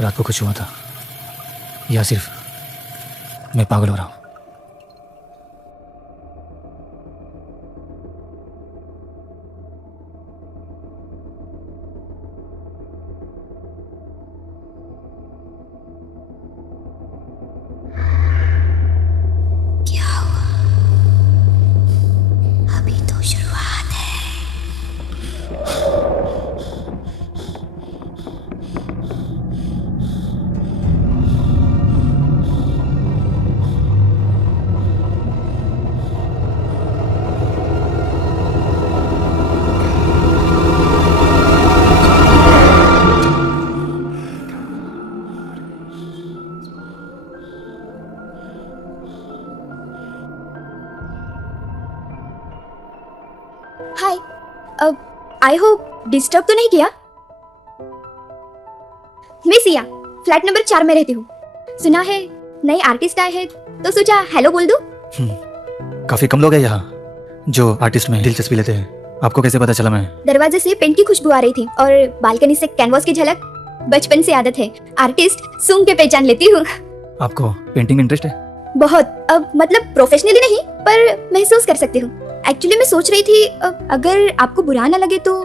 रात को कुछ हुआ था या सिर्फ मैं पागल हो रहा हूँ? हाय, आई होप डिस्टर्ब तो नहीं किया। मैं सिया, फ्लैट नंबर 4 में रहती हूँ। सुना है नए आर्टिस्ट आए हैं तो सोचा हेलो बोल दूं। काफी कम लोग हैं यहाँ जो आर्टिस्ट में दिलचस्पी लेते हैं। आपको कैसे पता चला? मैं दरवाजे से पेंट की खुशबू आ रही थी और बालकनी से कैनवास की झलक। बचपन से आदत है, आर्टिस्ट सूंघ के पहचान लेती हूँ। आपको पेंटिंग में इंटरेस्ट है? बहुत, अब मतलब प्रोफेशनली नहीं पर महसूस कर सकती हूँ। एक्चुअली मैं सोच रही थी अगर आपको बुरा ना लगे तो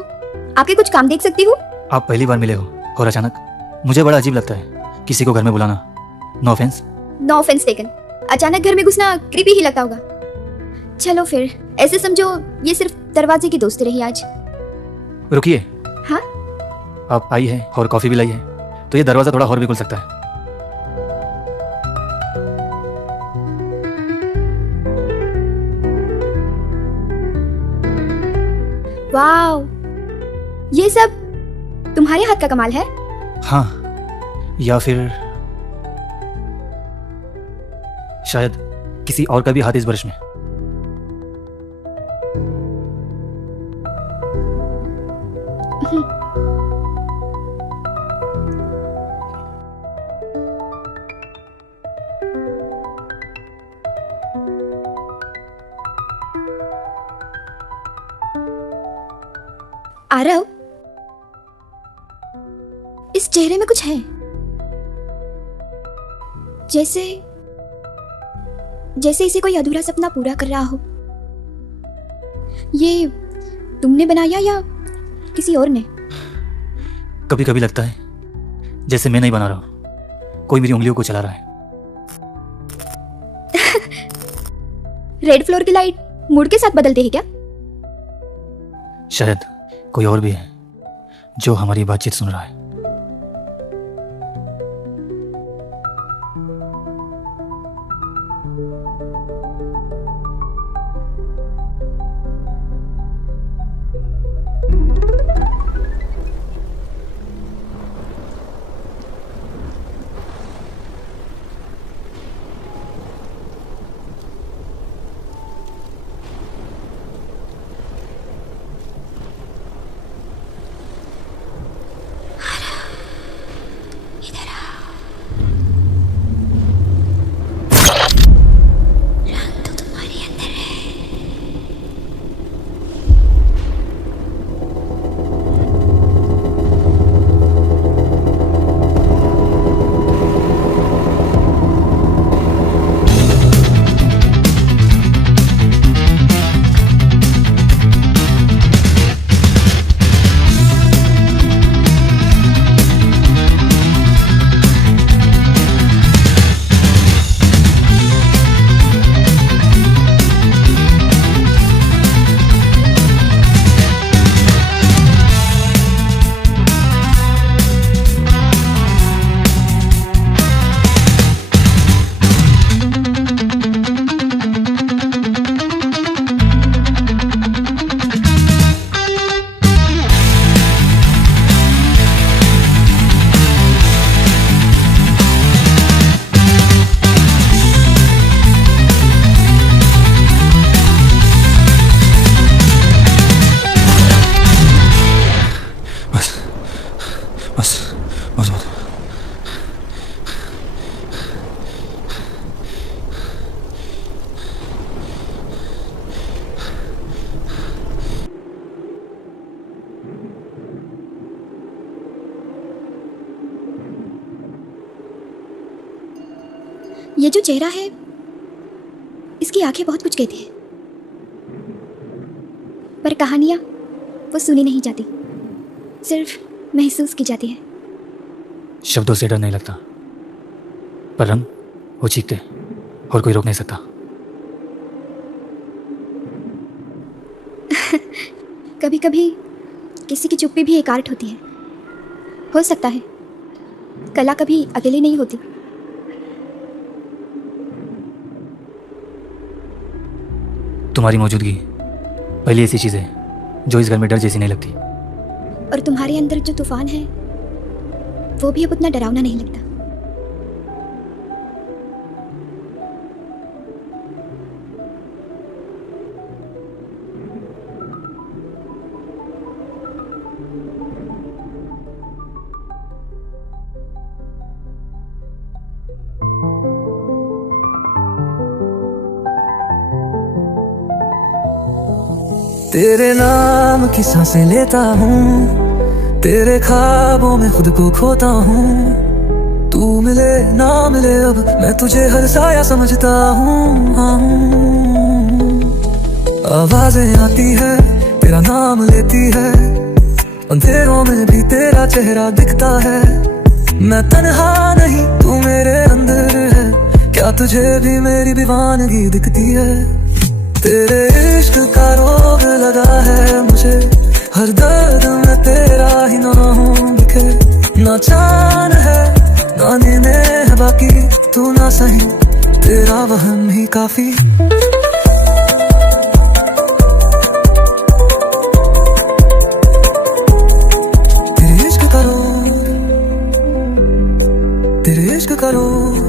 आपके कुछ काम देख सकती हूँ। आप पहली बार मिले हो और अचानक मुझे बड़ा अजीब लगता है किसी को घर में बुलाना। No offence. No offence taken. अचानक घर में घुसना क्रीपी ही लगता होगा। चलो फिर ऐसे समझो ये सिर्फ दरवाजे की दोस्ती रही आज। रुकिए। हाँ? आप आई है और कॉफी भी लाई है तो ये दरवाजा थोड़ा और भी खुल सकता है। वाओ, ये सब तुम्हारे हाथ का कमाल है। हाँ, या फिर शायद किसी और का भी हाथ इस ब्रश में। आरव, इस चेहरे में कुछ है, जैसे जैसे इसे कोई अधूरा सपना पूरा कर रहा हो। ये तुमने बनाया या किसी और ने? कभी कभी लगता है जैसे मैं नहीं बना रहा हूं, कोई मेरी उंगलियों को चला रहा है। रेड फ्लोर की लाइट मूड के साथ बदलती है क्या? शायद कोई और भी है जो हमारी बातचीत सुन रहा है। ये जो चेहरा है, इसकी आंखें बहुत कुछ कहती हैं, पर कहानियां वो सुनी नहीं जाती, सिर्फ महसूस की जाती है। शब्दों से डर नहीं लगता, पर रंग वो चीखते और कोई रोक नहीं सकता। कभी कभी किसी की चुप्पी भी एक आर्ट होती है। हो सकता है कला कभी अकेली नहीं होती। तुम्हारी मौजूदगी पहली ऐसी चीज़ है जो इस घर में डर जैसी नहीं लगती। और तुम्हारे अंदर जो तूफान है वो भी अब उतना डरावना नहीं लगता। तेरे नाम की सांसें लेता हूँ, तेरे ख्वाबों में खुद को खोता हूँ। तू मिले ना मिले अब मैं तुझे हर साया समझता हूँ। आवाजें आती है, तेरा नाम लेती है, अंधेरों में भी तेरा चेहरा दिखता है। मैं तन्हा नहीं, तू मेरे अंदर है, क्या तुझे भी मेरी दीवानगी दिखती है? तेरे इश्क का रोग लगा है मुझे, हर दर्द में तेरा ही नाम लिखे। ना चांद है ना नींदे है बाकी, तू ना सही तेरा वहम ही काफी। तेरे इश्क का रोग, तेरे इश्क का रोग।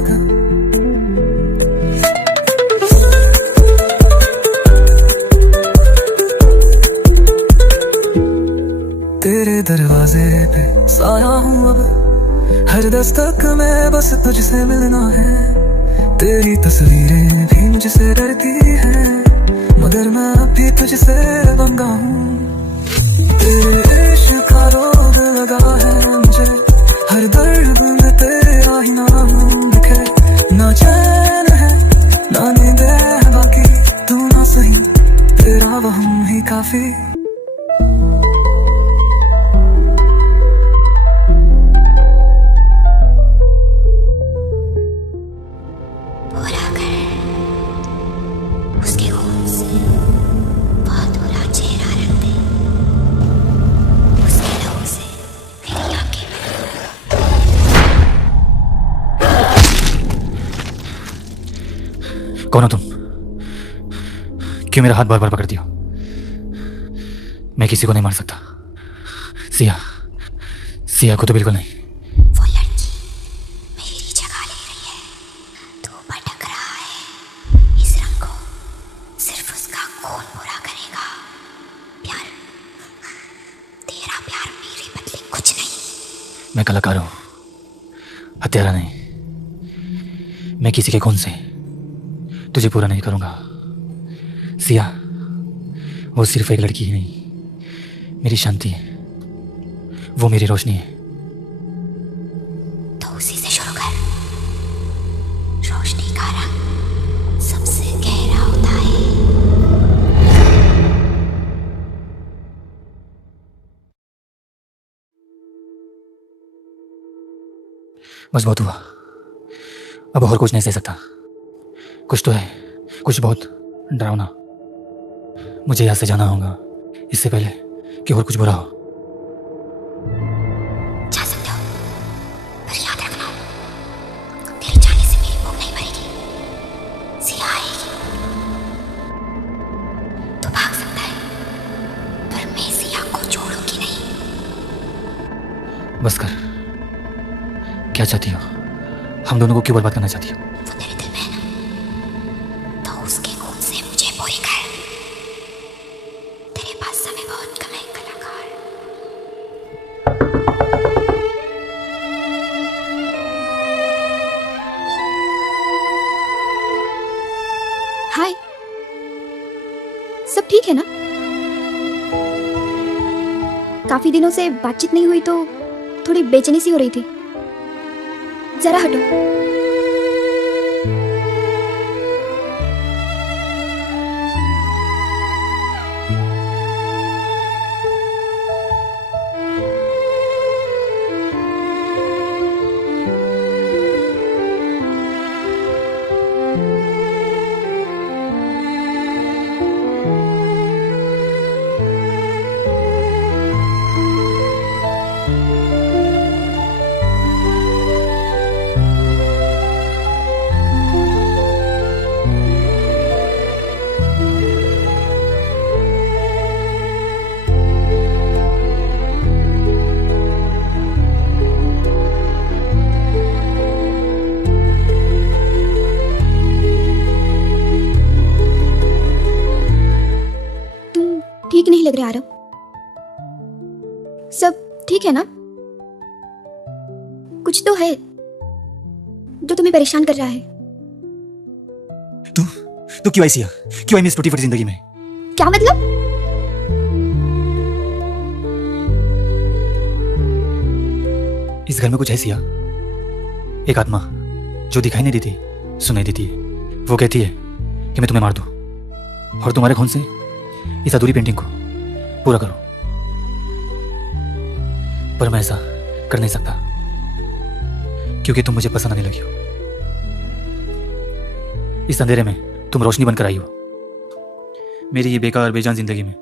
तेरे दरवाजे पे साया हूँ अब, हर दस्तक में बस तुझसे मिलना है। तेरी तस्वीरें भी मुझसे डरती हैं, मगर मैं अब भी तुझसे बंगा हूँ। तेरे इश्क का रोग लगा है मुझे, हर दर्द में तेरा ही नाम लिखे। ना चैन है ना नींद है बाकी, तू ना सही तेरा वहम ही काफी। कौन हो तुम? क्यों मेरा हाथ बार बार पकड़ती हो? मैं किसी को नहीं मार सकता। सिया, सिया को तो बिल्कुल नहीं। वो लड़की मेरी जगह ले रही है, तू भटक रहा है। इस रंग को सिर्फ उसका खून पूरा करेगा। प्यार, तेरा प्यार मेरे बदले कुछ नहीं। मैं कलाकार हूं, हत्यारा नहीं। मैं किसी के खून से तुझे पूरा नहीं करूंगा। सिया, वो सिर्फ एक लड़की ही नहीं, मेरी शांति है, वो मेरी रोशनी है। तो उसी से शुरू कर। रोशनी का रंग सबसे गहरा होता है। बस बहुत हुआ, अब और कुछ नहीं सह सकता। कुछ तो है, कुछ बहुत डरावना। मुझे यहाँ से जाना होगा इससे पहले कि और कुछ बुरा हो। जा सकते हो, पर याद रखना, तेरे जाने से मेरी भूख नहीं भरेगी। सिया आएगी। तू भाग सकता है, पर मैं सिया को छोड़ूंगी नहीं। बस कर। क्या चाहती हो? हम दोनों को क्यों बर्बाद करना चाहती हो? वो तेरे दिल में है ना, तो उसके खून से मुझे पूरी कर। तेरे पास समय बहुत कम है कलाकार। हाय, सब ठीक है ना? काफी दिनों से बातचीत नहीं हुई तो थोड़ी बेचैनी सी हो रही थी। जरा हटो। रहे आरव? सब ठीक है ना? कुछ तो है जो तुम्हें परेशान कर रहा है। तू क्यों आई सिया? क्यों आई मेरी टूटी फटी जिंदगी में? क्या मतलब? इस घर में कुछ है सिया, एक आत्मा जो दिखाई नहीं देती, सुनाई देती है। वो कहती है कि मैं तुम्हें मार दूं और तुम्हारे खून से इस अधूरी पेंटिंग को पूरा करो, पर मैं ऐसा कर नहीं सकता क्योंकि तुम मुझे पसंद आने लगी हो। इस अंधेरे में तुम रोशनी बनकर आई हो, मेरी ये बेकार बेजान जिंदगी में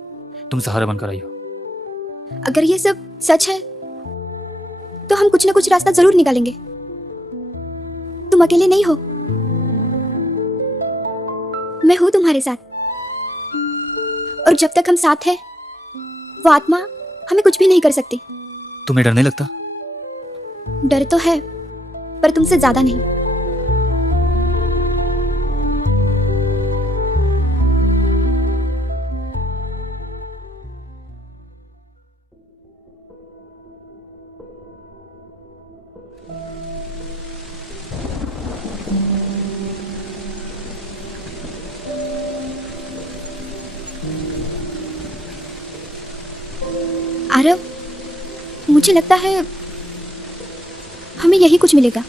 तुम सहारा बनकर आई हो। अगर ये सब सच है तो हम कुछ ना कुछ रास्ता जरूर निकालेंगे। तुम अकेले नहीं हो, मैं हूं तुम्हारे साथ, और जब तक हम साथ हैं वो आत्मा हमें कुछ भी नहीं कर सकती। तुम्हें डर नहीं लगता? डर तो है, पर तुमसे ज्यादा नहीं। आरव, मुझे लगता है हमें यही कुछ मिलेगा।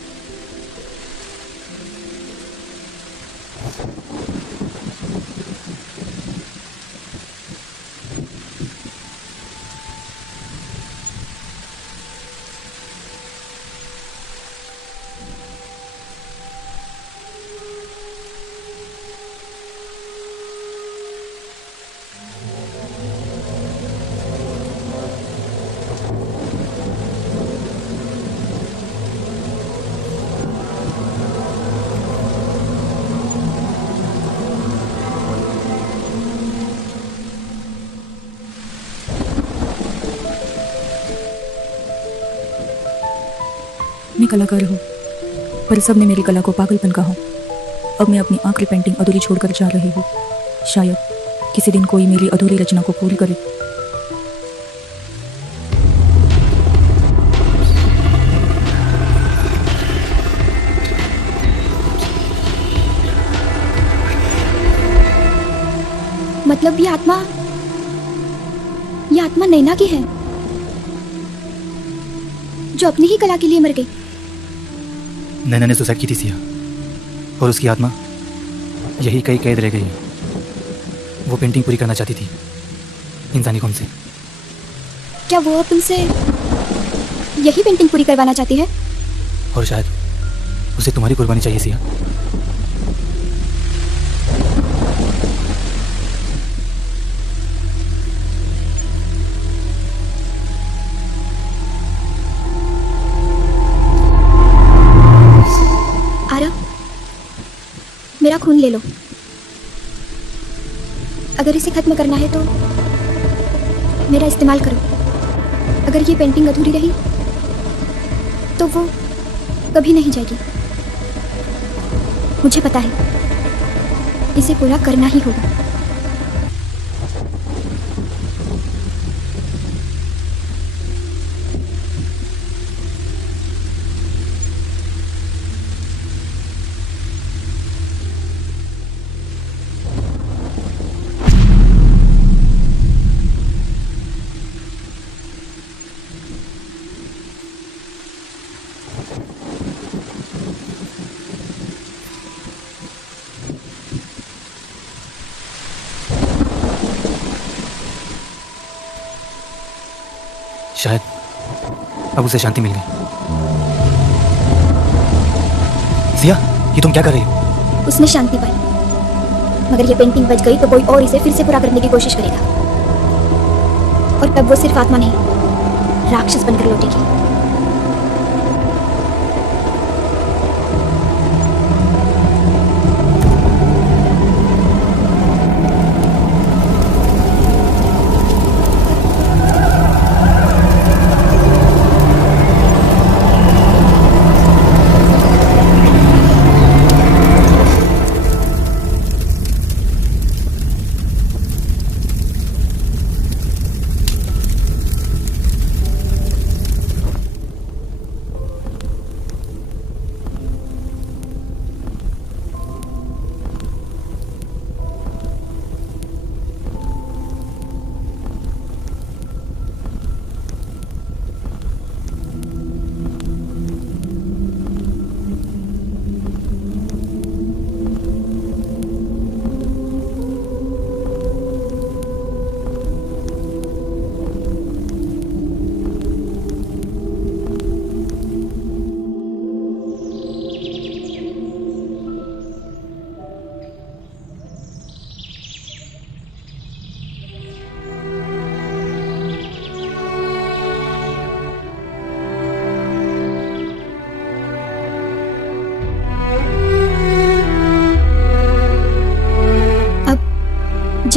मैं कलाकार हूँ, पर सबने मेरी कला को पागलपन कहा। अब मैं अपनी आखिरी पेंटिंग अधूरी छोड़कर जा रही हूँ। शायद किसी दिन कोई मेरी अधूरी रचना को पूरी करे। मतलब ये आत्मा नैना की है जो अपनी ही कला के लिए मर गई। नैना ने सुसाइड की थी सिया, और उसकी आत्मा यही कई कैद रह गई है। वो पेंटिंग पूरी करना चाहती थी इंसानी खून से। क्या वो अब तुमसे यही पेंटिंग पूरी करवाना चाहती है? और शायद उसे तुम्हारी कुर्बानी चाहिए सिया। मेरा खून ले लो। अगर इसे खत्म करना है तो मेरा इस्तेमाल करो। अगर ये पेंटिंग अधूरी रही तो वो कभी नहीं जाएगी। मुझे पता है इसे पूरा करना ही होगा। शायद अब उसे शांति मिल गई। सिया, ये तुम क्या कर रही हो? उसने शांति पाई, मगर ये पेंटिंग बच गई तो कोई और इसे फिर से पूरा करने की कोशिश करेगा, और तब वो सिर्फ आत्मा नहीं, राक्षस बनकर लौटेगी।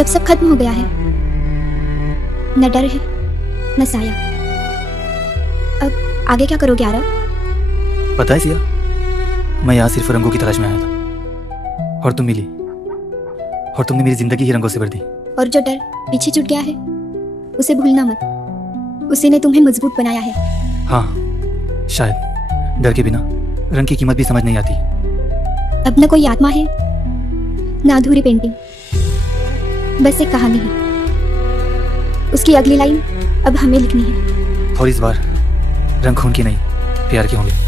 जब सब खत्म हो गया है, न डर है न साया, अब आगे क्या करोगे आरव? पता है सिया, मैं यहाँ सिर्फ रंगों की तलाश में आया था और तुम मिली और तुमने मेरी जिंदगी ही रंगों से भर दी। और जो डर पीछे छूट गया है उसे भूलना मत, उसी ने तुम्हें मजबूत बनाया है। हाँ, शायद डर के बिना रंग की कीमत भी समझ नहीं आती। अब न कोई आत्मा है न अधूरी पेंटिंग, बस एक कहानी है। उसकी अगली लाइन अब हमें लिखनी है। और इस बार रंग खून के नहीं, प्यार के होंगे।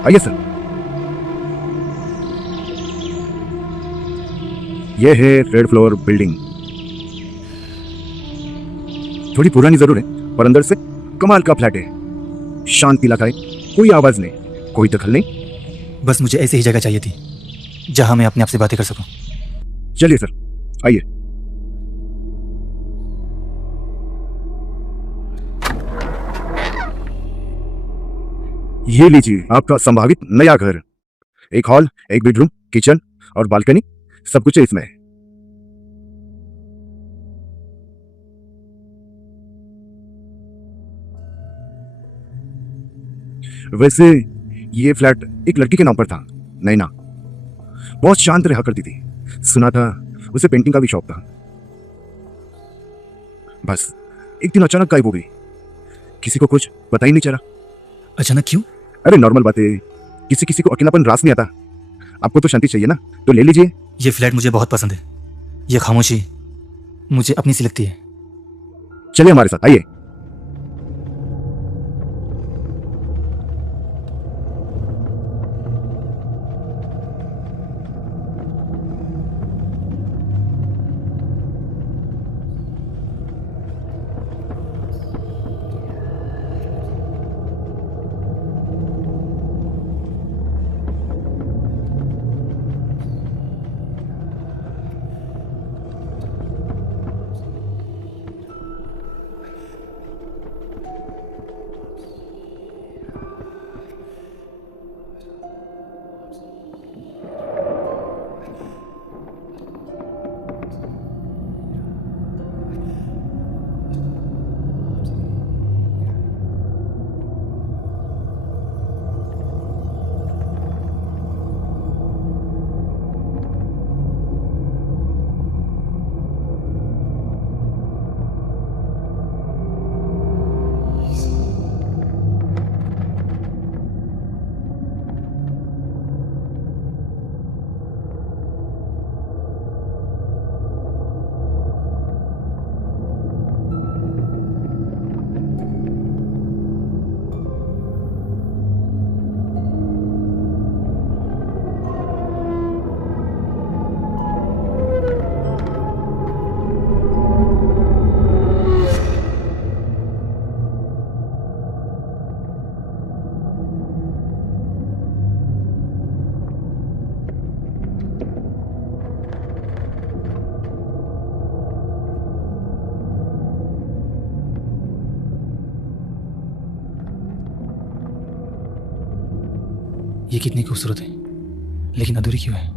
आइए सर। ये है रेड फ्लोर बिल्डिंग। थोड़ी पुरानी जरूर है, पर अंदर से कमाल का फ्लैट है। शांति इलाका है, कोई आवाज नहीं, कोई दखल नहीं। बस मुझे ऐसी ही जगह चाहिए थी जहां मैं अपने आप से बातें कर सकूं। चलिए सर, आइए। ये लीजिए आपका संभावित नया घर। एक हॉल, एक बेडरूम, किचन और बालकनी, सब कुछ है इसमें। वैसे ये फ्लैट एक लड़की के नाम पर था, नैना। बहुत शांत रहा करती थी। सुना था उसे पेंटिंग का भी शौक था। बस एक दिन अचानक गायब हो गई, किसी को कुछ पता ही नहीं चला। अचानक क्यों? अरे नॉर्मल बात है, किसी किसी को अकेलापन रास नहीं आता। आपको तो शांति चाहिए ना, तो ले लीजिए। ये फ्लैट मुझे बहुत पसंद है। ये खामोशी मुझे अपनी सी लगती है। चलिए हमारे साथ, आइए। ये कितनी खूबसूरत है, लेकिन अधूरी क्यों है?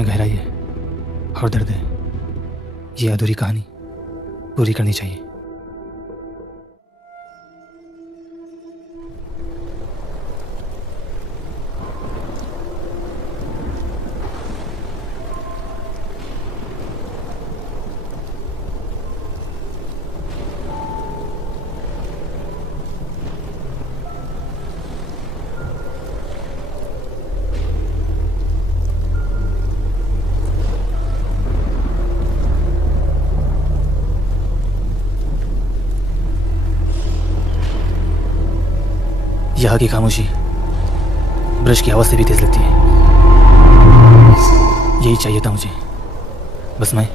में गहराई है और दर्द है। ये अधूरी कहानी पूरी करनी चाहिए। यहाँ की खामोशी ब्रश की आवाज से भी तेज लगती है। यही चाहिए था मुझे, बस मैं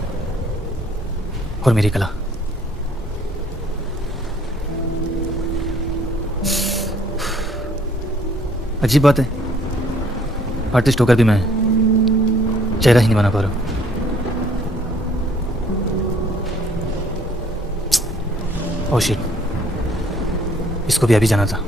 और मेरी कला। अजीब बात है, आर्टिस्ट होकर भी मैं चेहरा ही नहीं बना पा रहा हूँ। ओह शिट, इसको भी अभी जाना था।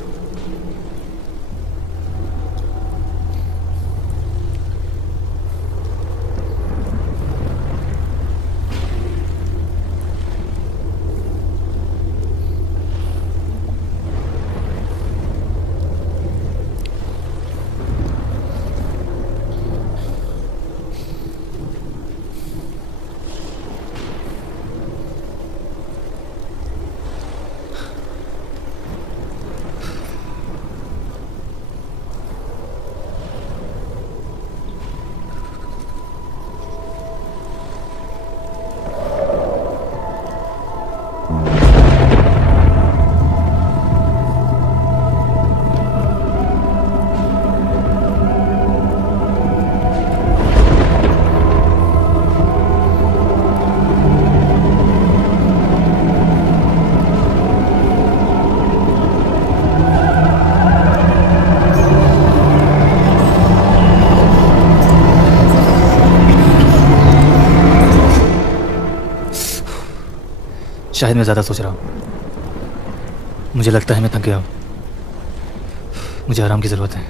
शायद मैं ज़्यादा सोच रहा हूँ। मुझे लगता है मैं थक गया हूँ। मुझे आराम की ज़रूरत है।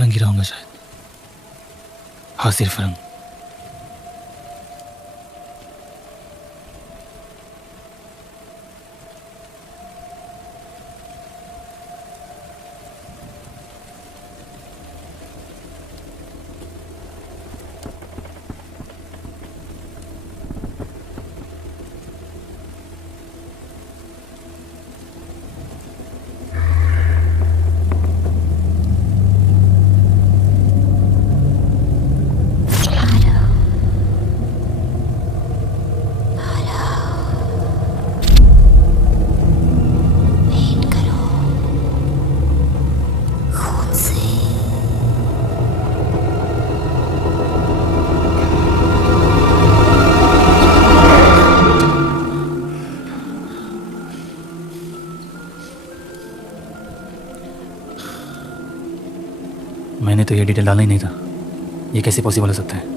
रंग ही रहूंगा शायद। हाँ, सिर्फ रंग। मैंने तो ये डिटेल डाला ही नहीं था। ये कैसे पॉसिबल हो सकता है?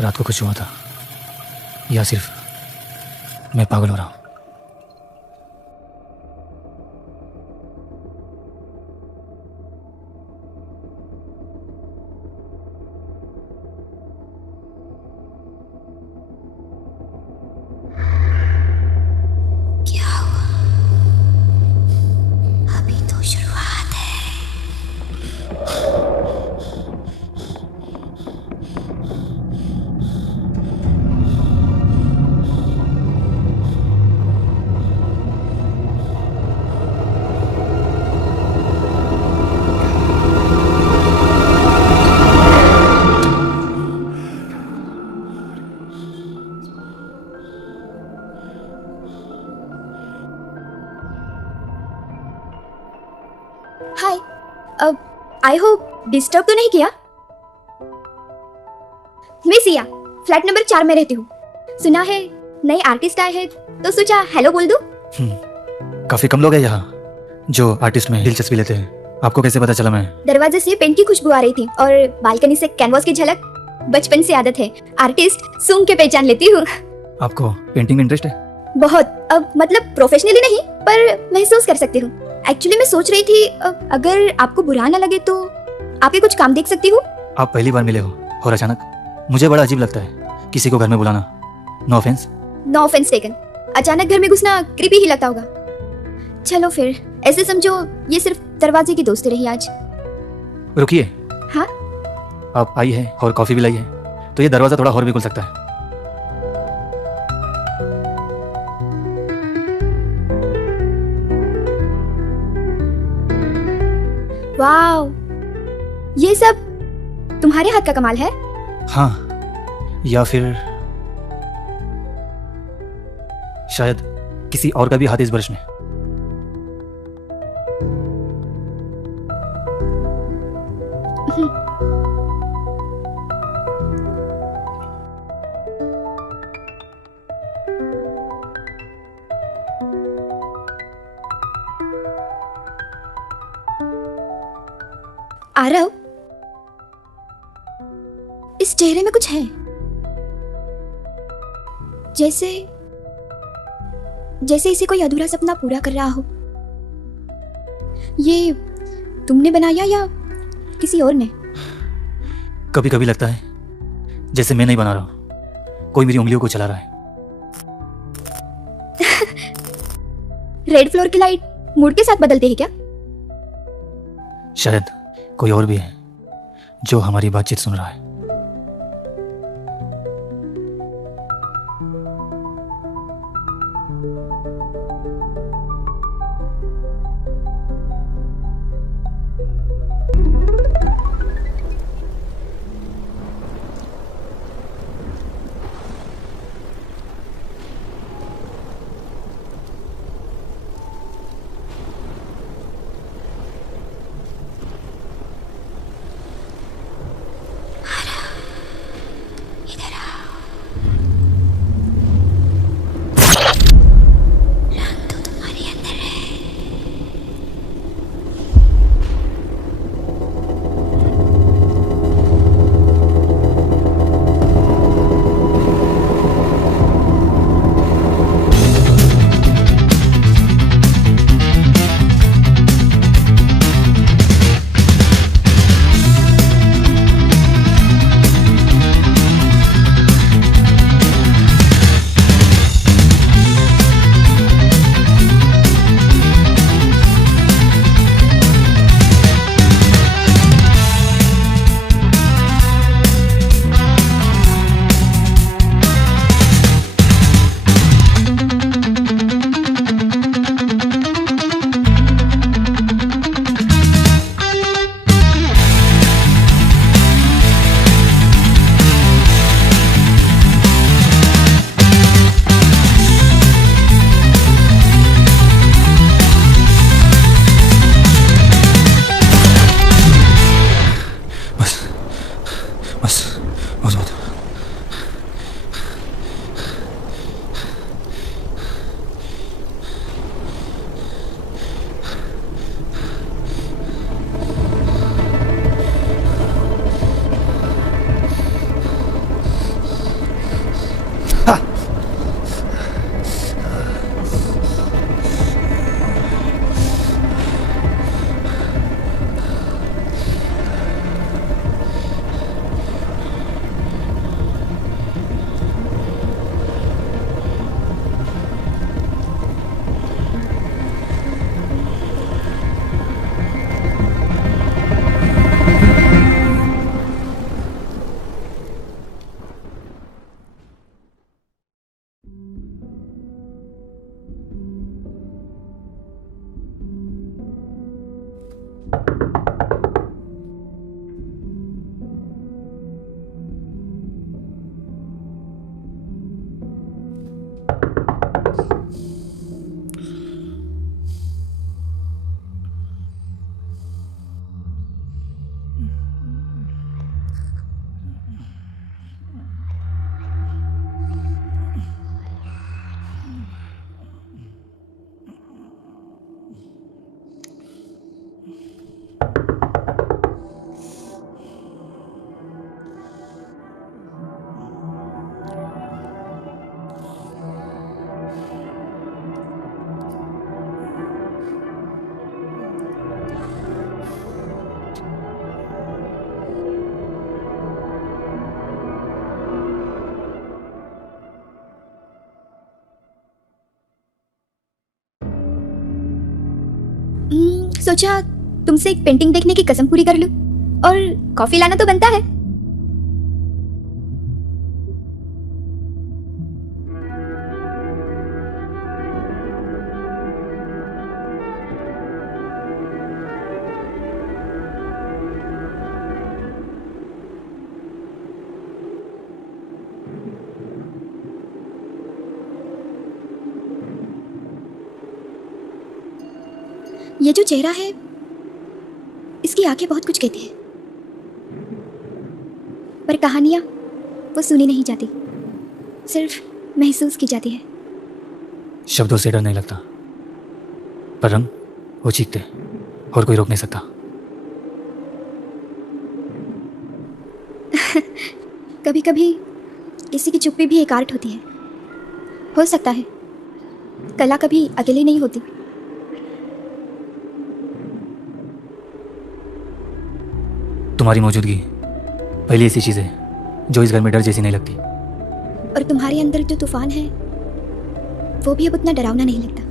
रात को कुछ हुआ था या सिर्फ मैं पागल हो रहा हूँ? क्या हुआ? अभी तो शुरुआत है। हाय, आई होप डिस्टर्ब तो नहीं किया? मैं सिया, फ्लैट नंबर 4 में रहती हूँ। सुना है नए आर्टिस्ट आए हैं तो सोचा हेलो बोल दूं। काफी कम लोग हैं यहाँ जो आर्टिस्ट में दिलचस्पी लेते हैं। आपको कैसे पता चला? मैं दरवाजे से पेंट की खुशबू आ रही थी और बालकनी से कैनवास की झलक। बचपन से आदत है, आर्टिस्ट सूंघ के पहचान लेती हूँ। आपको पेंटिंग में इंटरेस्ट है? बहुत, अब मतलब प्रोफेशनली नहीं पर महसूस कर सकती हूँ। एक्चुअली मैं सोच रही थी अगर आपको बुरा ना लगे तो आपके कुछ काम देख सकती हूँ। आप पहली बार मिले हो और अचानक मुझे बड़ा अजीब लगता है किसी को घर में बुलाना। No offence. No offence taken. अचानक घर में घुसना क्रीपी ही लगता होगा। चलो फिर ऐसे समझो ये सिर्फ दरवाजे की दोस्ती रही आज। रुकिए। हाँ? आप आई है और कॉफी भी लाई है तो ये दरवाजा थोड़ा और भी खुल सकता है। वाओ, ये सब तुम्हारे हाथ का कमाल है। हाँ, या फिर शायद किसी और का भी हाथ इस ब्रश में। आरव, इस चेहरे में कुछ है, जैसे जैसे इसे कोई अधूरा सपना पूरा कर रहा हो। ये तुमने बनाया या किसी और ने? कभी कभी लगता है जैसे मैं नहीं बना रहा हूं, कोई मेरी उंगलियों को चला रहा है। रेड फ्लोर की लाइट मूड के साथ बदलते हैं क्या? शायद कोई और भी है जो हमारी बातचीत सुन रहा है। सोचा तुमसे एक पेंटिंग देखने की कसम पूरी कर लूं, और कॉफी लाना तो बनता है। ये जो चेहरा है, इसकी आंखें बहुत कुछ कहती हैं, पर कहानियां वो सुनी नहीं जाती, सिर्फ महसूस की जाती है। शब्दों से डर नहीं लगता, पर रंग वो चीखते और कोई रोक नहीं सकता। कभी कभी किसी की चुप्पी भी एक आर्ट होती है। हो सकता है कला कभी अकेली नहीं होती। तुम्हारी मौजूदगी पहली ऐसी चीज़ है जो इस घर में डर जैसी नहीं लगती। और तुम्हारे अंदर जो तूफान है वो भी अब उतना डरावना नहीं लगता।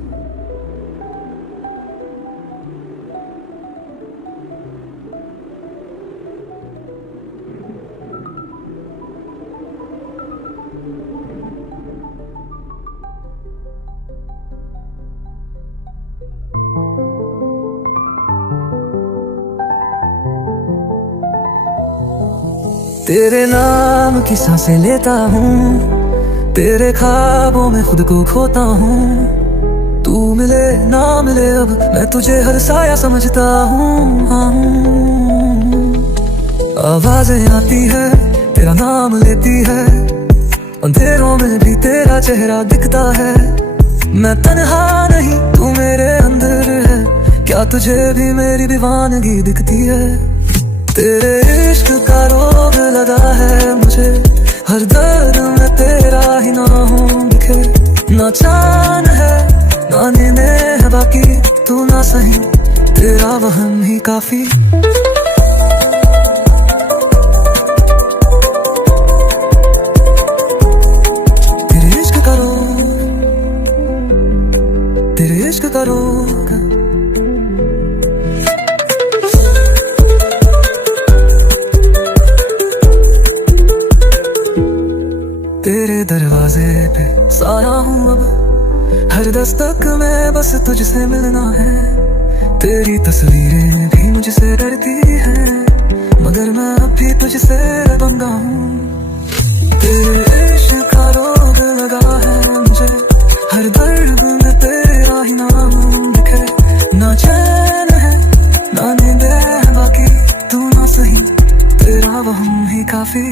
तेरे नाम की सांसें लेता हूँ, तेरे ख्वाबों में खुद को खोता हूँ। तू मिले ना मिले अब मैं तुझे हर साया समझता हूँ। आवाजें आती है, तेरा नाम लेती है, अंधेरों में भी तेरा चेहरा दिखता है। मैं तन्हा नहीं, तू मेरे अंदर है, क्या तुझे भी मेरी दीवानगी दिखती है? तेरे इश्क का रोग लगा है मुझे, हर दर्द में तेरा ही नाम लिखे। ना चांद है ना नींदें है बाकी, तू ना सही तेरा वहम ही काफी। तेरे इश्क का रोग, तेरे इश्क का रोग। तेरे दरवाजे पे साया हूँ अब, हर दस्तक में बस तुझसे मिलना है। तेरी तस्वीरें भी मुझसे डरती हैं, मगर मैं अब भी तुझसे बंगा हूँ। तेरे इश्क का रोग लगा है मुझे, हर दर्द में तेरा ही नाम लिखे। ना चैन है ना नींद है बाकी, तू ना सही तेरा वहम ही काफी।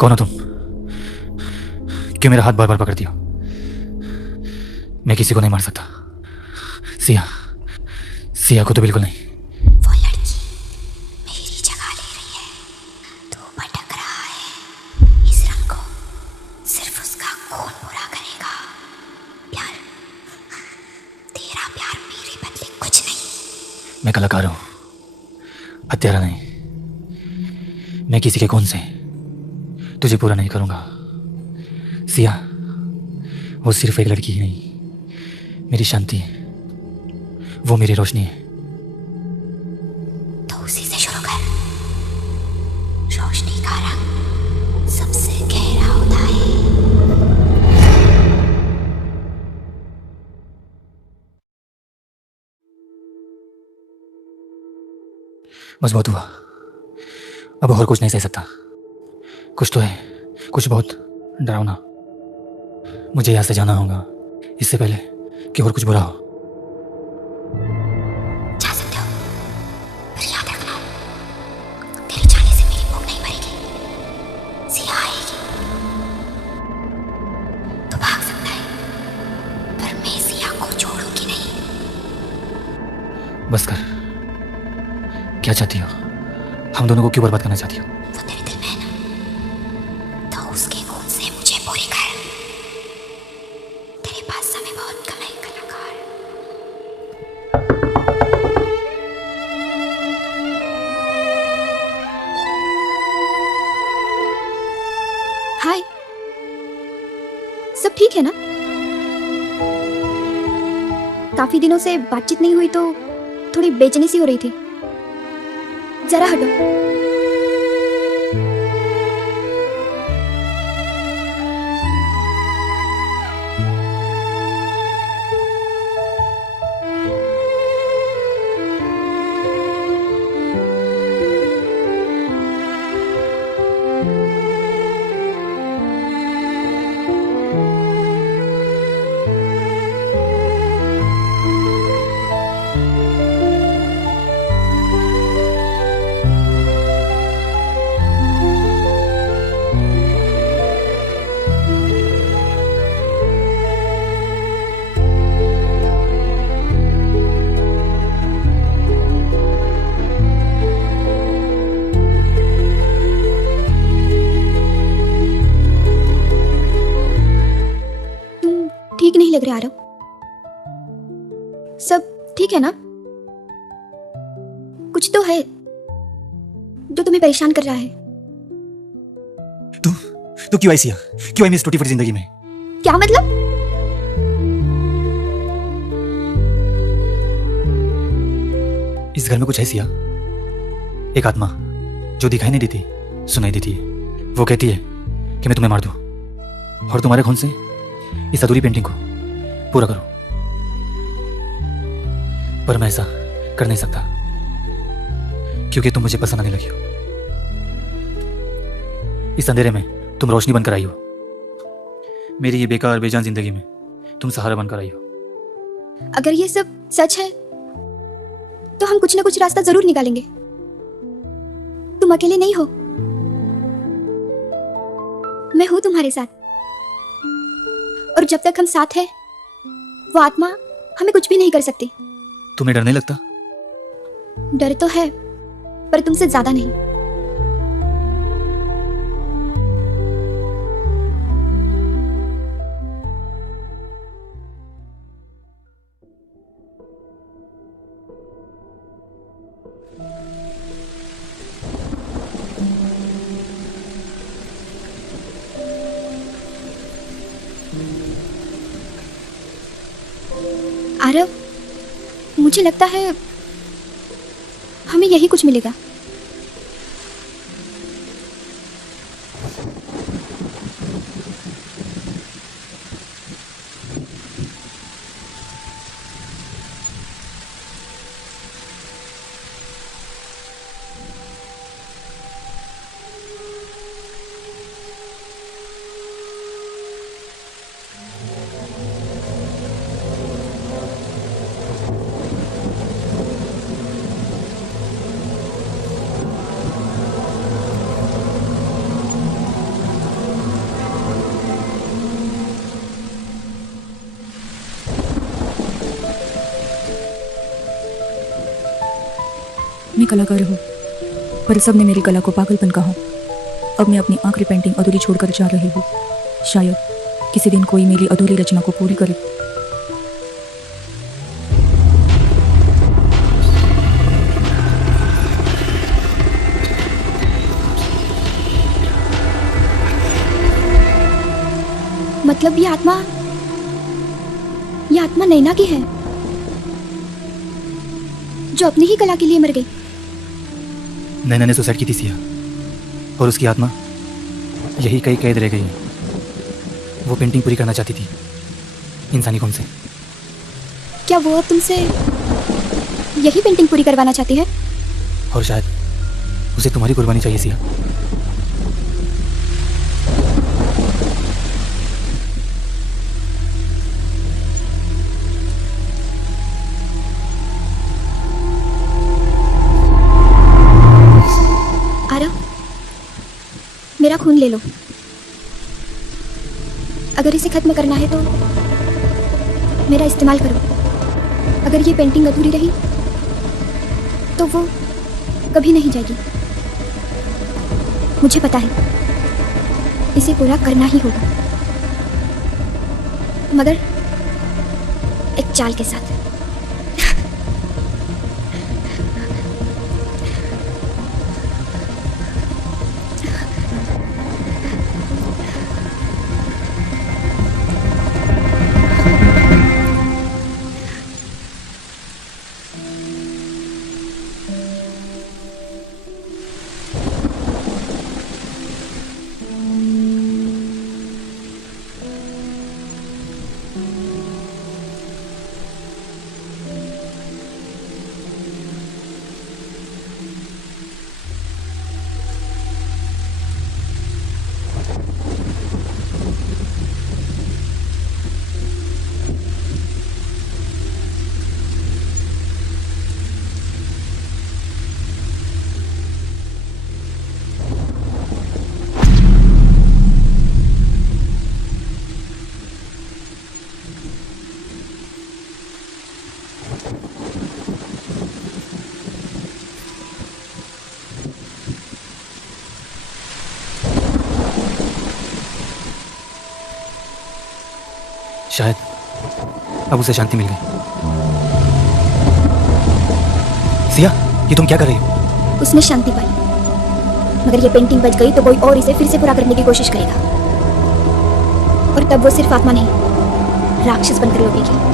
कौन हो तुम? क्यों मेरा हाथ बार बार पकड़ती हो? मैं किसी को नहीं मार सकता। सिया को तो बिल्कुल नहीं। वो लड़की मेरी जगह ले रही है, तू भटक रहा है। इस रंग को सिर्फ उसका खून पूरा करेगा। प्यार, तेरा प्यार मेरे बदले कुछ नहीं। मैं कलाकार हूं, हत्यारा नहीं। मैं किसी के खून से तुझे पूरा नहीं करूंगा। सिया वो सिर्फ एक लड़की ही नहीं, मेरी शांति है, वो मेरी रोशनी है। तो उसी से शुरू कर। रोशनी का रंग सबसे गहरा होता है। मजबूत हुआ, अब और कुछ नहीं सह सकता। कुछ तो है, कुछ बहुत डरावना। मुझे यहाँ से जाना होगा इससे पहले कि और कुछ बुरा हो। जा सकते हो, पर याद रखना, तेरे जाने से मेरी भूख नहीं मरेगी। सिया आएगी। तू भाग सकता है, पर मैं सिया को छोड़ूंगी नहीं। बस कर। क्या चाहती हो? हम दोनों को क्यों बर्बाद करना चाहती हो? वो तेरे दिल में है ना? हाय, सब ठीक है ना? काफी दिनों से बातचीत नहीं हुई तो थोड़ी बेचैनी सी हो रही थी। जरा हटो। ठीक नहीं लग रहा आरव। सब ठीक है ना? कुछ तो है जो तुम्हें परेशान कर रहा है। तू क्यों आई सिया? क्यों आई मेरी टूटी फूटी जिंदगी में? क्या मतलब? इस घर में कुछ है सिया, एक आत्मा जो दिखाई नहीं देती, सुनाई देती है। वो कहती है कि मैं तुम्हें मार दूं और तुम्हारे खून से इस अधूरी पेंटिंग को पूरा करो, पर मैं ऐसा कर नहीं सकता क्योंकि तुम मुझे पसंद आने लगी हो। इस अंधेरे में तुम रोशनी बनकर आई हो, मेरी ये बेकार बेजान जिंदगी में तुम सहारा बनकर आई हो। अगर ये सब सच है तो हम कुछ ना कुछ रास्ता जरूर निकालेंगे। तुम अकेले नहीं हो, मैं हूं तुम्हारे साथ। और जब तक हम साथ हैं, वो आत्मा हमें कुछ भी नहीं कर सकती। तुम्हें डर नहीं लगता? डर तो है, पर तुमसे ज्यादा नहीं। आरव, मुझे लगता है हमें यही कुछ मिलेगा। मैं कलाकार हूँ, पर सबने मेरी कला को पागलपन कहा। अब मैं अपनी आखिरी पेंटिंग अधूरी छोड़कर जा रही हूँ। शायद किसी दिन कोई मेरी अधूरी रचना को पूरी करे। मतलब ये आत्मा नैना की है, जो अपनी ही कला के लिए मर गई। नैना ने सुसाइड की थी सिया, और उसकी आत्मा यही कई कैद रह गई है। वो पेंटिंग पूरी करना चाहती थी इंसानी खून से। क्या वो अब तुमसे यही पेंटिंग पूरी करवाना चाहती है? और शायद उसे तुम्हारी कुर्बानी चाहिए सिया। आरव, मेरा खून ले लो। अगर इसे खत्म करना है तो मेरा इस्तेमाल करो। अगर ये पेंटिंग अधूरी रही तो वो कभी नहीं जाएगी। मुझे पता है इसे पूरा करना ही होगा, मगर एक चाल के साथ। शायद अब उसे शांति मिल गई। सिया, ये तुम क्या कर रही हो? उसने शांति पाई, मगर ये पेंटिंग बच गई तो कोई और इसे फिर से पूरा करने की कोशिश करेगा, और तब वो सिर्फ आत्मा नहीं, राक्षस बनकर लौटेगी।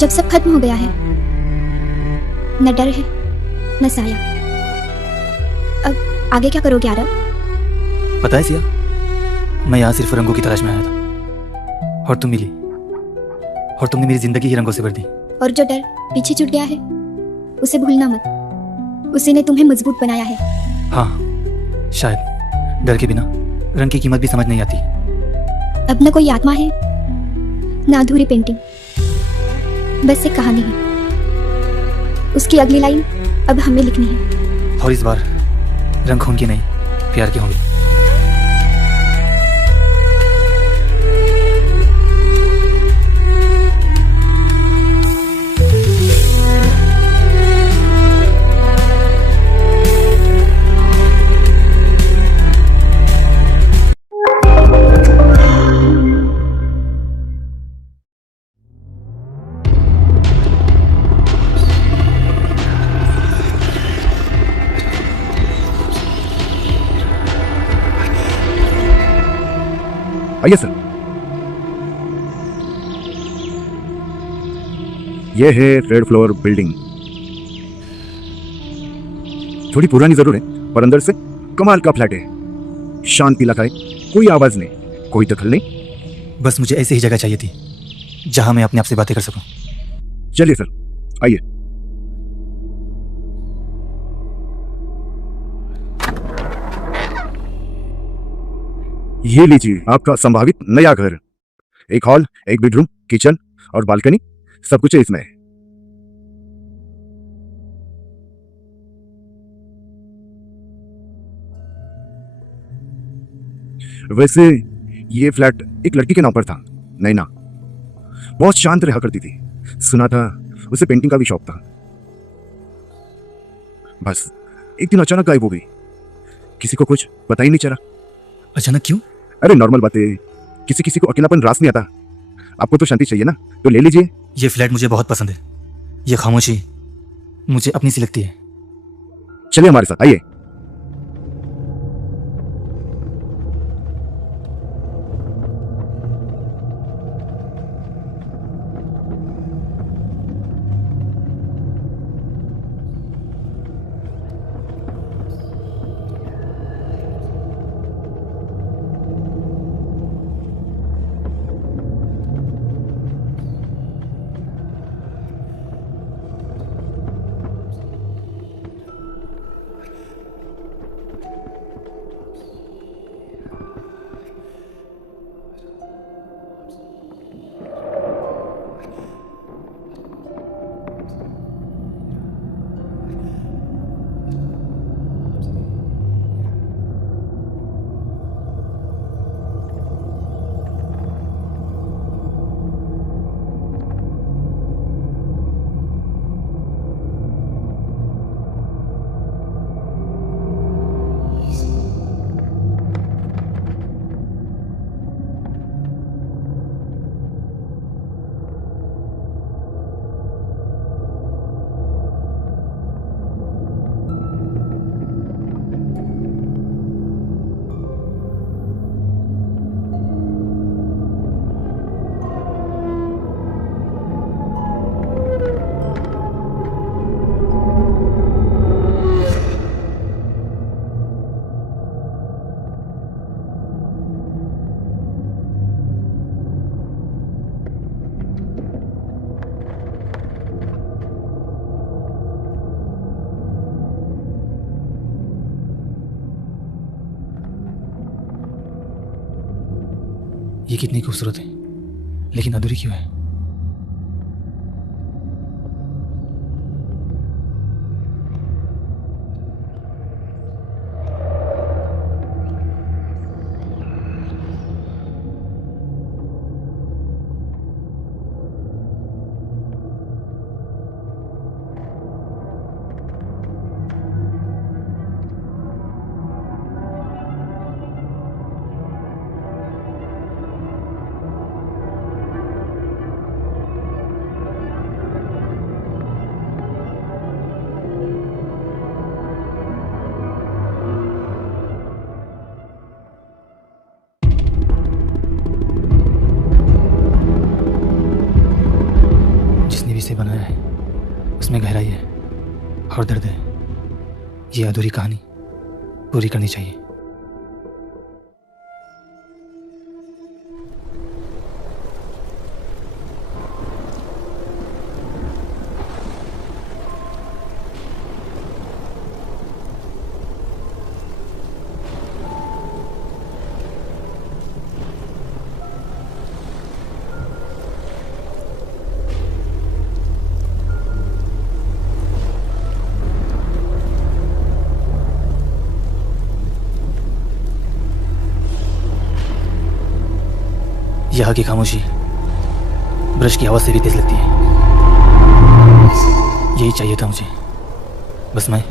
जब सब खत्म हो गया है, न डर है न साया, अब आगे क्या करोगे आरव? पता है सिया, मैं यहाँ सिर्फ रंगों की तलाश में आया था, और तुम मिली, और तुमने मेरी जिंदगी ही रंगों से भर दी। और जो डर पीछे छूट गया है, उसे भूलना मत, उसी ने तुम्हें मजबूत बनाया है। हाँ, शायद डर के बिना रंग की कीमत भी समझ नहीं आती। अब न कोई आत्मा है, न अधूरी पेंटिंग, बस एक कहानी है। उसकी अगली लाइन अब हमें लिखनी है। और इस बार रंग खून की नहीं, प्यार की होंगी। आइए सर। यह है रेड फ्लोर बिल्डिंग। थोड़ी पुरानी जरूर है, पर अंदर से कमाल का फ्लैट है। शांत इलाका है, कोई आवाज नहीं, कोई दखल नहीं। बस मुझे ऐसी ही जगह चाहिए थी जहां मैं अपने आप से बातें कर सकूं। चलिए सर, आइए। ये लीजिए आपका संभावित नया घर। एक हॉल, एक बेडरूम, किचन और बालकनी, सब कुछ है इसमें। वैसे ये फ्लैट एक लड़की के नाम पर था, नैना। बहुत शांत रहा करती थी। सुना था उसे पेंटिंग का भी शौक था। बस एक दिन अचानक गायब हो गई, किसी को कुछ पता ही नहीं चला। अचानक क्यों? अरे नॉर्मल बातें, किसी किसी को अकेलापन रास नहीं आता। आपको तो शांति चाहिए ना, तो ले लीजिए। ये फ्लैट मुझे बहुत पसंद है। ये खामोशी मुझे अपनी सी लगती है। चलिए हमारे साथ, आइए। ये कितनी खूबसूरत है, लेकिन अधूरी क्यों है? जिसने भी इसे बनाया है उसमें गहराई है और दर्द है। ये अधूरी कहानी पूरी करनी चाहिए। यहाँ की खामोशी ब्रश की आवाज से भी तेज लगती है। यही चाहिए था मुझे, बस मैं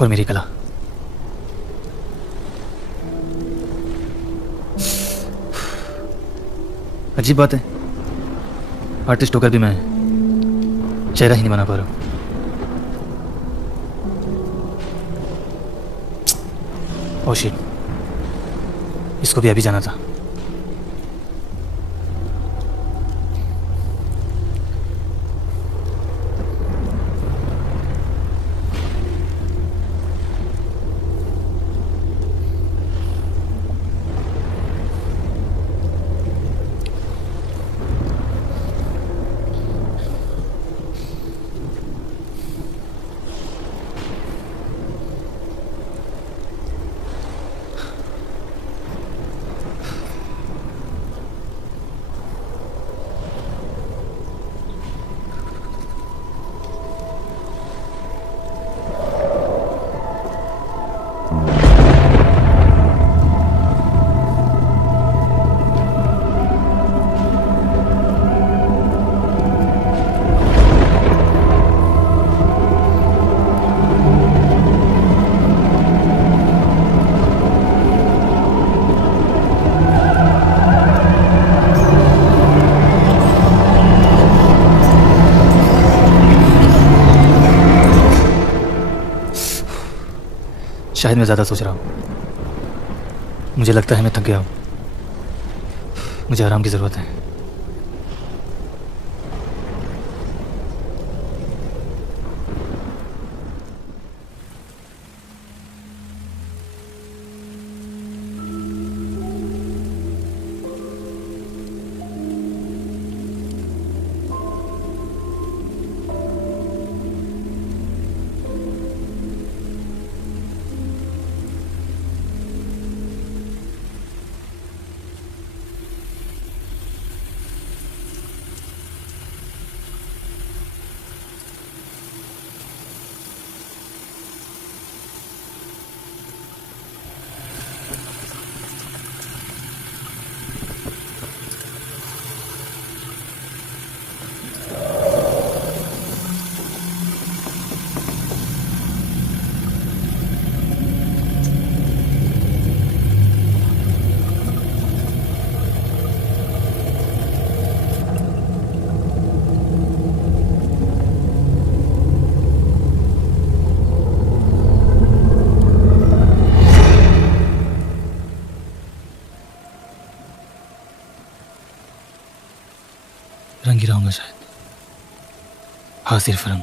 और मेरी कला। अजीब बात है, आर्टिस्ट होकर भी मैं चेहरा ही नहीं बना पा रहा हूँ। ओह शिट, इसको भी अभी जाना था। शायद मैं ज़्यादा सोच रहा हूँ। मुझे लगता है मैं थक गया हूँ। मुझे आराम की ज़रूरत है। रंग गिराऊंगा शायद। हाँ, सिर्फ रंग।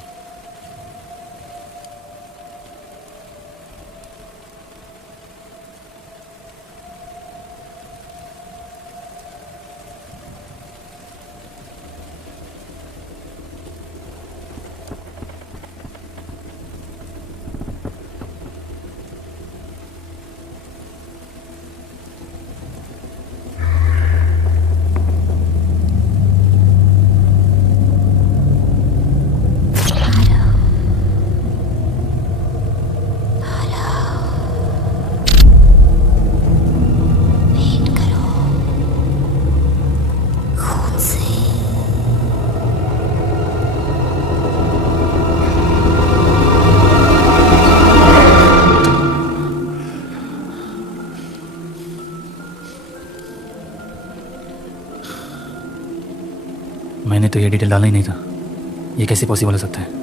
मैंने तो ये डिटेल डालना ही नहीं था। ये कैसे पॉसिबल हो सकता है?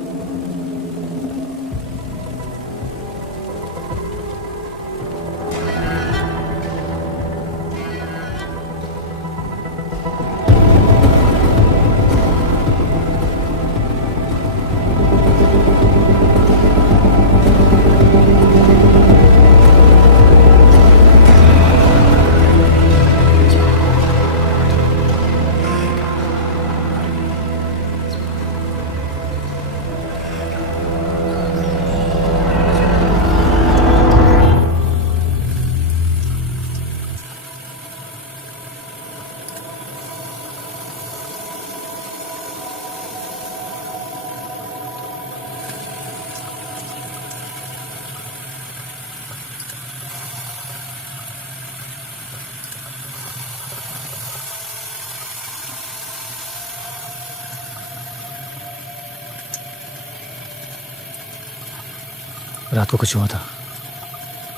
रात को कुछ हुआ था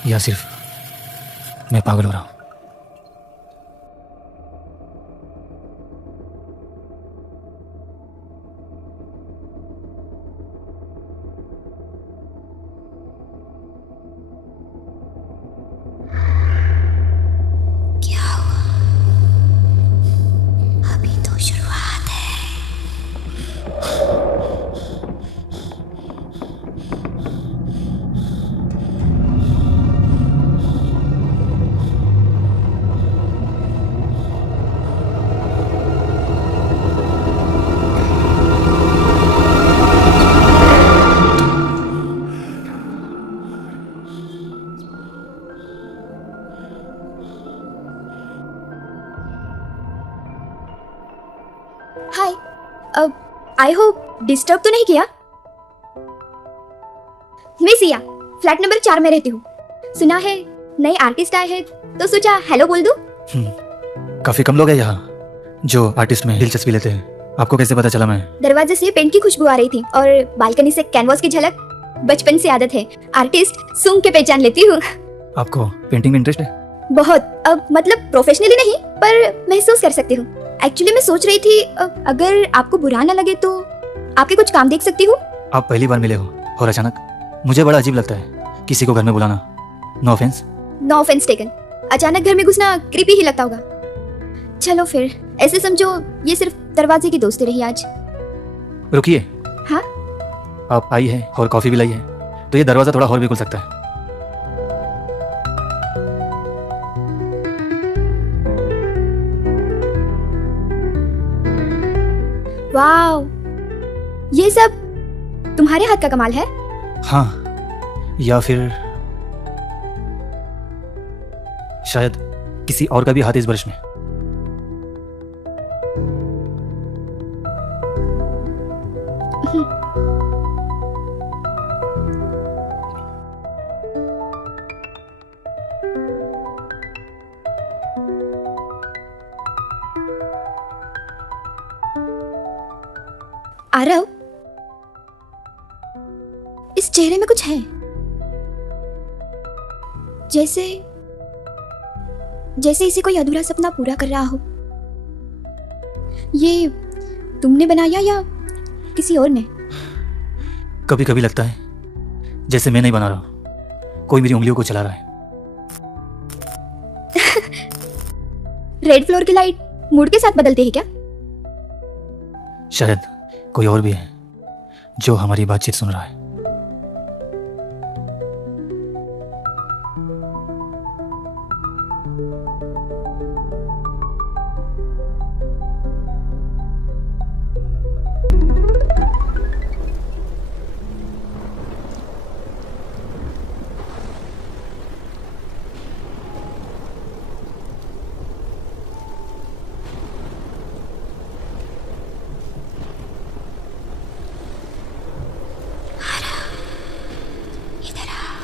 या सिर्फ मैं पागल हो रहा हूँ? क्या हुआ? अभी तो शुरुआत है। हाय, अब आई होप डिस्टर्ब तो नहीं किया? मैं सिया, फ्लैट नंबर 4 में रहती हूँ। सुना है नए आर्टिस्ट आए हैं तो सोचा हेलो बोल दूं। काफी कम लोग हैं यहाँ जो आर्टिस्ट में दिलचस्पी लेते हैं। आपको कैसे पता चला? मैं दरवाजे से पेंट की खुशबू आ रही थी और बालकनी से कैनवास की झलक। बचपन से आदत है, आर्टिस्ट सूंघ के पहचान लेती हूँ। आपको पेंटिंग में इंटरेस्ट है? बहुत, अब मतलब प्रोफेशनली नहीं पर महसूस कर सकती हूँ। एक्चुअली मैं सोच रही थी अगर आपको बुरा ना लगे तो आपके कुछ काम देख सकती हूँ। आप पहली बार मिले हो और अचानक मुझे बड़ा अजीब लगता है किसी को घर में बुलाना। No offence. No offence taken. अचानक घर में घुसना क्रीपी ही लगता होगा। चलो फिर ऐसे समझो ये सिर्फ दरवाजे की दोस्ती रही आज। रुकिए। हाँ? आप आई है और कॉफी भी लाई है तो ये दरवाजा थोड़ा और भी खुल सकता है। वाओ, ये सब तुम्हारे हाथ का कमाल है। हाँ, या फिर शायद किसी और का भी हाथ इस ब्रश में। आरव, इस चेहरे में कुछ है, जैसे जैसे इसे कोई अधूरा सपना पूरा कर रहा हो। ये तुमने बनाया या किसी और ने? कभी कभी लगता है जैसे मैं नहीं बना रहा, कोई मेरी उंगलियों को चला रहा है। रेड फ्लोर की लाइट मूड के साथ बदलती है क्या? शायद कोई और भी है जो हमारी बातचीत सुन रहा है। इधर आओ।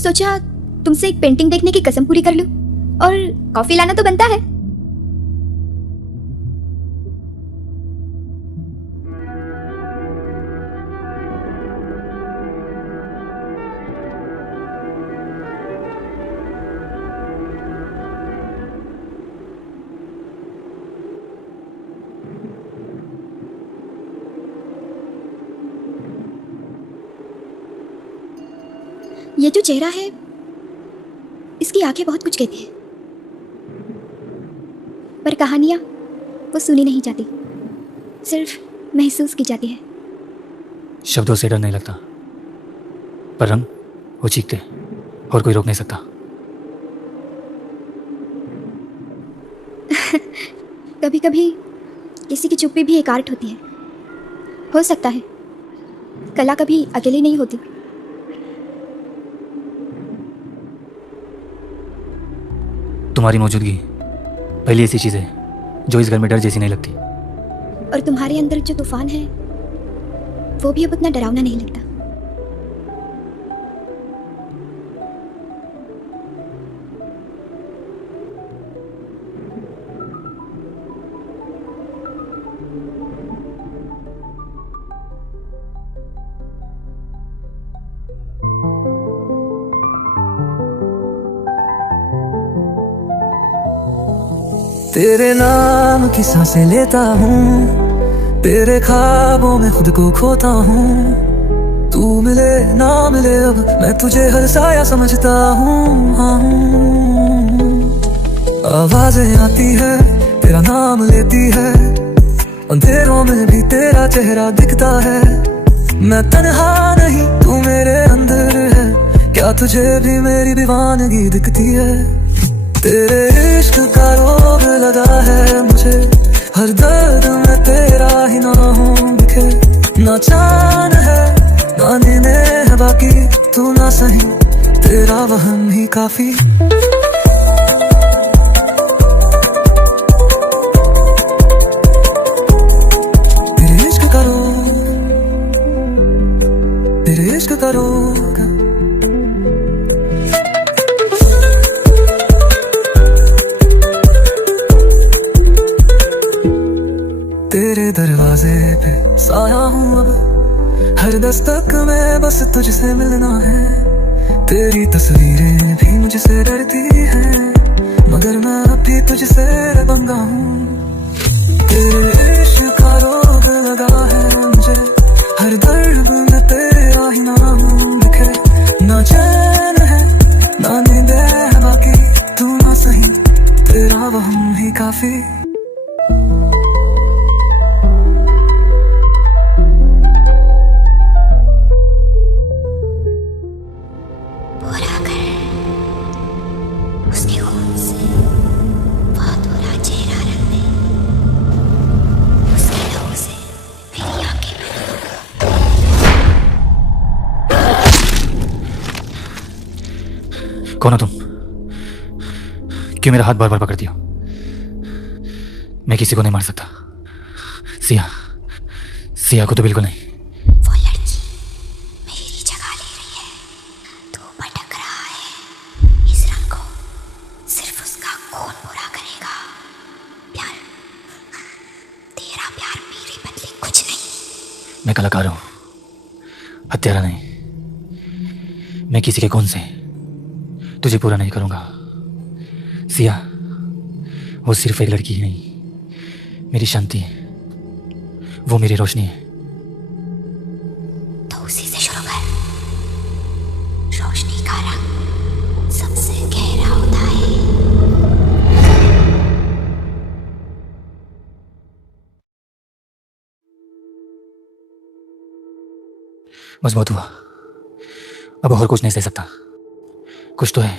सोचा तुमसे एक पेंटिंग देखने की कसम पूरी कर लूं और कॉफी लाना तो बनता है। ये जो चेहरा है, इसकी आंखें बहुत कुछ कहती हैं, पर कहानियां वो सुनी नहीं जाती, सिर्फ महसूस की जाती है। शब्दों से डर नहीं लगता, पर रंग वो चीखते और कोई रोक नहीं सकता। कभी कभी किसी की चुप्पी भी एक आर्ट होती है। हो सकता है कला कभी अकेली नहीं होती। तुम्हारी मौजूदगी पहली ऐसी चीज़ है जो इस घर में डर जैसी नहीं लगती। और तुम्हारे अंदर जो तूफान है वो भी अब उतना डरावना नहीं लगता। तेरे नाम की सांसें लेता हूँ, तेरे ख्वाबों में खुद को खोता हूँ। तू मिले ना मिले अब मैं तुझे हर साया समझता हूँ। आवाजें आती है, तेरा नाम लेती है, अंधेरों में भी तेरा चेहरा दिखता है। मैं तन्हा नहीं, तू मेरे अंदर है, क्या तुझे भी मेरी दीवानगी दिखती है? तेरे इश्क का रोग लगा है मुझे, हर दर्द में तेरा ही नाम दिखे। ना चांद है ना नींदे है बाकी, तू ना सही तेरा वहम ही काफी। तेरे इश्क का रोग, तेरे इश्क का रोग। तेरे दरवाजे पे साया हूँ अब, हर दस्तक में बस तुझसे मिलना है। तेरी तस्वीरें भी मुझसे डरती हैं, मगर मैं अब भी तुझसे बंगा हूँ। तेरे इश्क का रोग लगा है मुझे, हर दर्द में तेरा ही नाम दिखे। ना चैन है ना नींद है बाकी, तू ना सही तेरा वहम ही काफी। कौन हो तुम? क्यों मेरा हाथ बार बार पकड़ती हो? मैं किसी को नहीं मार सकता। सिया को तो बिल्कुल नहीं। वो लड़की मेरी जगह ले रही है, तू भटक रहा है। इस रंग को सिर्फ उसका खून पूरा करेगा। प्यार, तेरा प्यार मेरे बदले कुछ नहीं। मैं कलाकार हूं, हत्यारा नहीं। मैं किसी के खून से तुझे पूरा नहीं करूँगा सिया। वो सिर्फ एक लड़की ही नहीं, मेरी शांति है, वो मेरी रोशनी है। तो उसी से शुरू कर। रोशनी का रंग सबसे गहरा होता है। बस बहुत हुआ, अब और कुछ नहीं सह सकता। कुछ तो है,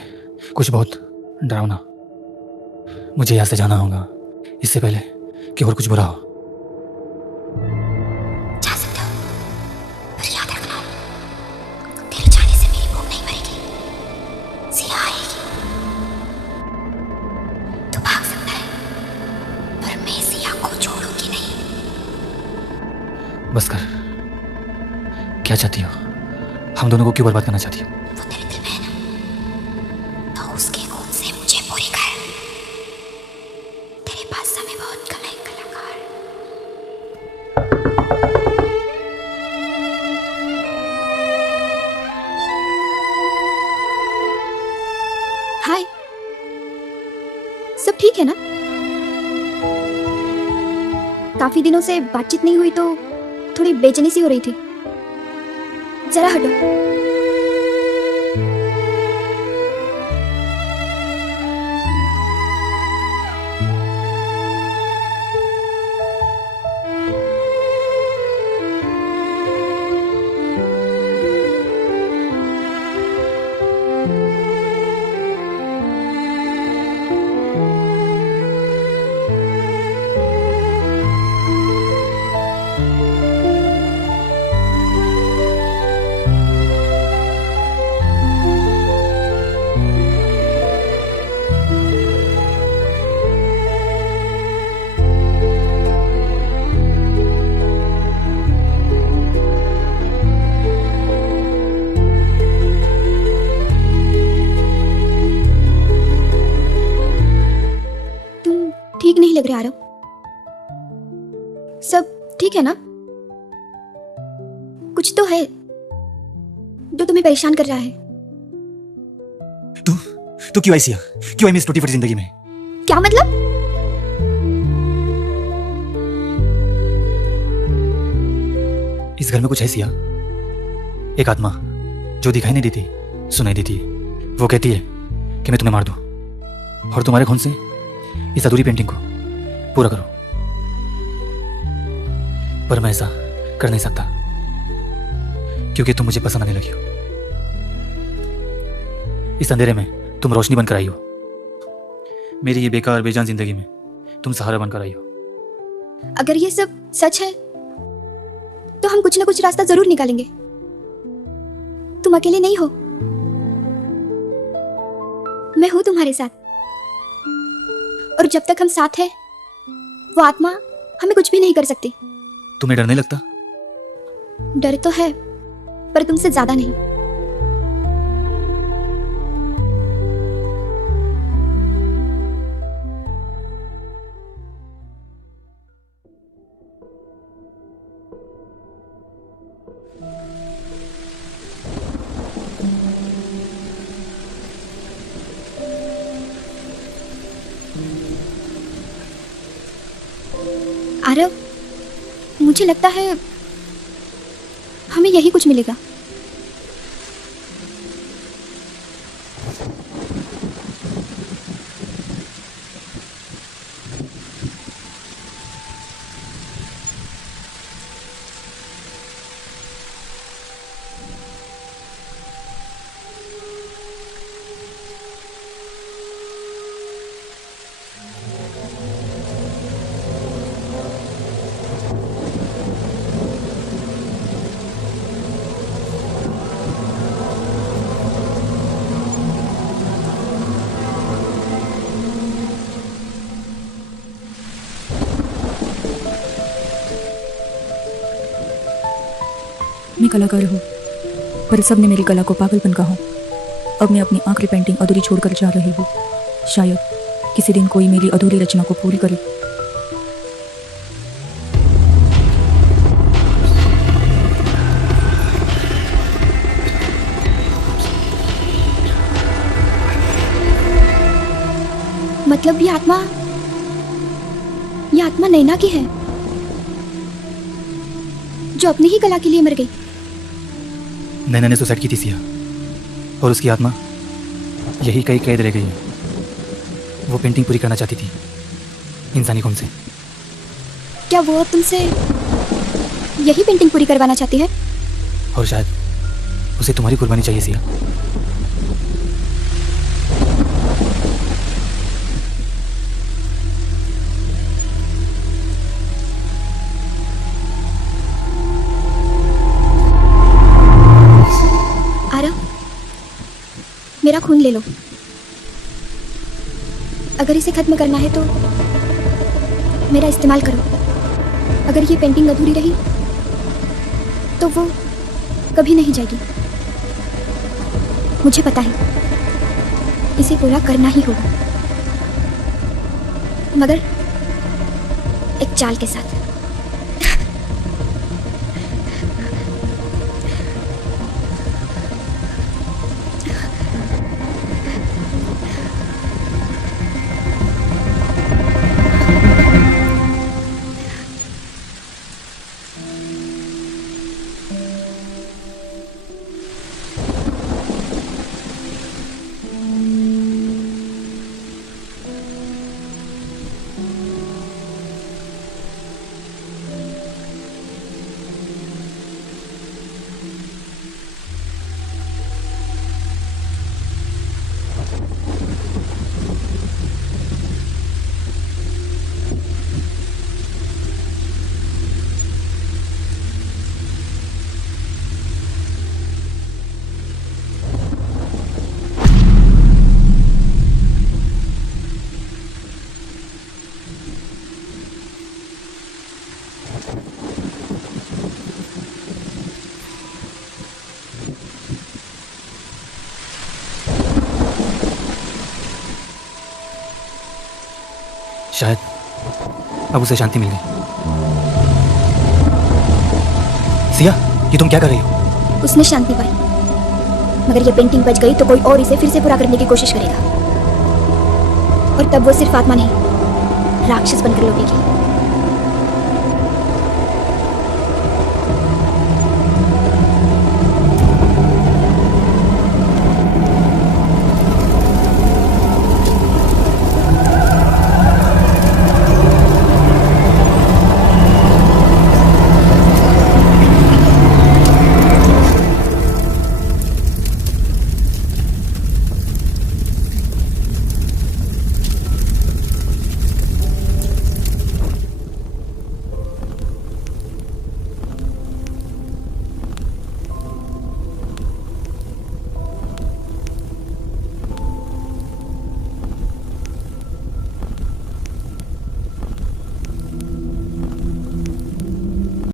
कुछ बहुत डरावना। मुझे यहाँ से जाना होगा इससे पहले कि और कुछ बुरा हो। जा सकते हो, पर याद रखना, तेरे जाने से मेरी भूख नहीं मरेगी, सिया आएगी। तू भाग सकता है, पर मैं सिया को छोड़ूंगी नहीं। बस कर, क्या चाहती हो? हम दोनों को क्यों बर्बाद करना चाहती हो? वो तेरे दिल में है ना, तो उसके खून से मुझे पूरी कर। तेरे पास समय बहुत कम है कलाकार। हाय, सब ठीक है ना? काफी दिनों से बातचीत नहीं हुई तो थोड़ी बेचैनी सी हो रही थी। जरा हटो। ठीक नहीं लग रहा आरव। सब ठीक है ना? कुछ तो है जो तुम्हें परेशान कर रहा है। तू क्यों आई सिया? क्यों आई मेरी टूटी फटी जिंदगी में? क्या मतलब? इस घर में कुछ है सिया, एक आत्मा जो दिखाई नहीं देती, सुनाई देती है। वो कहती है कि मैं तुम्हें मार दूं और तुम्हारे खून से इस अधूरी पेंटिंग को पूरा करो, पर मैं ऐसा कर नहीं सकता क्योंकि तुम मुझे पसंद आने लगी हो। इस अंधेरे में तुम रोशनी बनकर आई हो, मेरी ये बेकार बेजान जिंदगी में तुम सहारा बनकर आई हो। अगर ये सब सच है तो हम कुछ ना कुछ रास्ता जरूर निकालेंगे। तुम अकेले नहीं हो, मैं हूं तुम्हारे साथ, और जब तक हम साथ हैं वो आत्मा हमें कुछ भी नहीं कर सकती। तुम्हें डर नहीं लगता? डर तो है, पर तुमसे ज्यादा नहीं। आरव, मुझे लगता है हमें यही कुछ मिलेगा। मैं कलाकार हूँ, पर सबने मेरी कला को पागलपन कहा। अब मैं अपनी आखिरी पेंटिंग अधूरी छोड़कर जा रही हूँ। शायद किसी दिन कोई मेरी अधूरी रचना को पूरी करे। मतलब ये आत्मा नैना की है जो अपनी ही कला के लिए मर गई। नैना ने सुसाइड की थी सिया, और उसकी आत्मा यही कहीं कैद रह गई है। वो पेंटिंग पूरी करना चाहती थी इंसानी खून से। क्या वो अब तुमसे यही पेंटिंग पूरी करवाना चाहती है? और शायद उसे तुम्हारी कुर्बानी चाहिए सिया। आरव, मेरा खून ले लो। अगर इसे खत्म करना है तो मेरा इस्तेमाल करो। अगर ये पेंटिंग अधूरी रही तो वो कभी नहीं जाएगी। मुझे पता है इसे पूरा करना ही होगा, मगर एक चाल के साथ। शायद अब उसे शांति मिल गई। सिया, ये तुम क्या कर रही हो? उसने शांति पाई, मगर ये पेंटिंग बच गई तो कोई और इसे फिर से पूरा करने की कोशिश करेगा, और तब वो सिर्फ आत्मा नहीं, राक्षस बनकर लौटेगी।